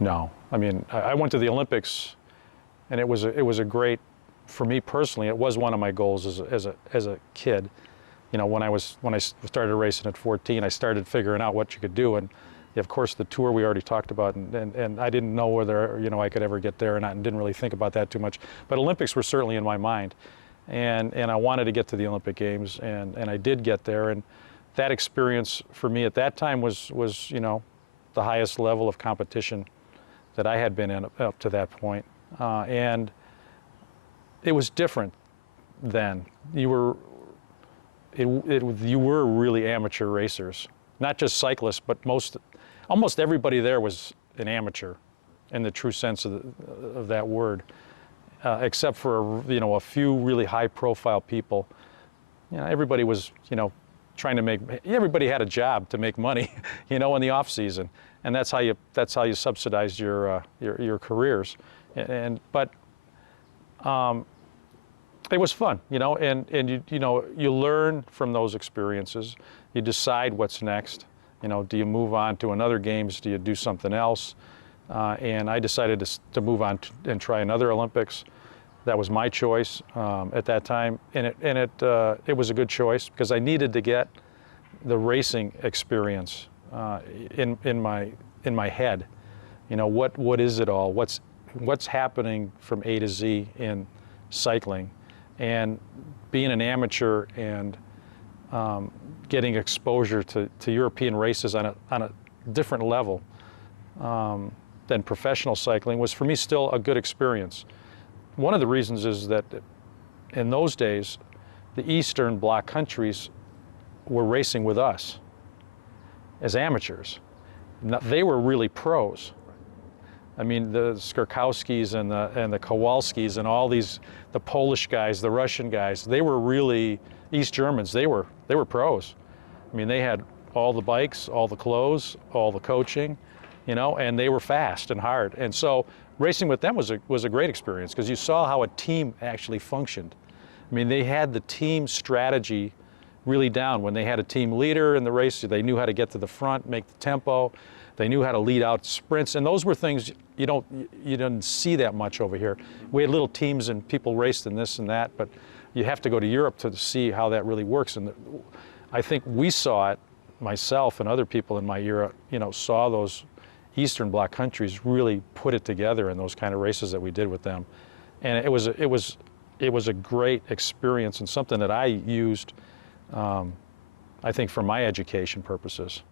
No, I mean, I went to the Olympics, and it was a great, for me personally, it was one of my goals as a kid. You know, when I started racing at 14, I started figuring out what you could do, and of course the tour we already talked about, and I didn't know whether, you know, I could ever get there or not, and didn't really think about that too much. But Olympics were certainly in my mind, and I wanted to get to the Olympic Games, and I did get there, and that experience for me at that time was you know, the highest level of competition that I had been in up to that point, and it was different then. You were really amateur racers, not just cyclists, but almost everybody there was an amateur, in the true sense of that word, except for you know, a few really high-profile people. You know, everybody was, you know, trying to make. Everybody had a job to make money, you know, in the off season, and that's how you subsidize your careers. But it was fun, you know, and you know, you learn from those experiences. You decide what's next. You know, do you move on to another games? Do you do something else? And I decided to move on and try another Olympics. That was my choice at that time, and it was a good choice because I needed to get the racing experience in my head. You know, what is it all? What's happening from A to Z in cycling, and being an amateur and getting exposure to European races on a different level than professional cycling was for me still a good experience. One of the reasons is that in those days, the Eastern Bloc countries were racing with us as amateurs. They were really pros. I mean, the Skurkowskis and the Kowalskis and all these, the Polish guys, the Russian guys, they were really, East Germans, they were pros. I mean, they had all the bikes, all the clothes, all the coaching, you know, and they were fast and hard. And so racing with them was a great experience because you saw how a team actually functioned. I mean, they had the team strategy really down. When they had a team leader in the race, they knew how to get to the front, make the tempo. They knew how to lead out sprints, and those were things you didn't see that much over here. We had little teams and people raced in this and that, but you have to go to Europe to see how that really works. And I think we saw it, myself and other people in my era, you know, saw those Eastern Bloc countries really put it together in those kind of races that we did with them, and it was a great experience and something that I used, I think, for my education purposes.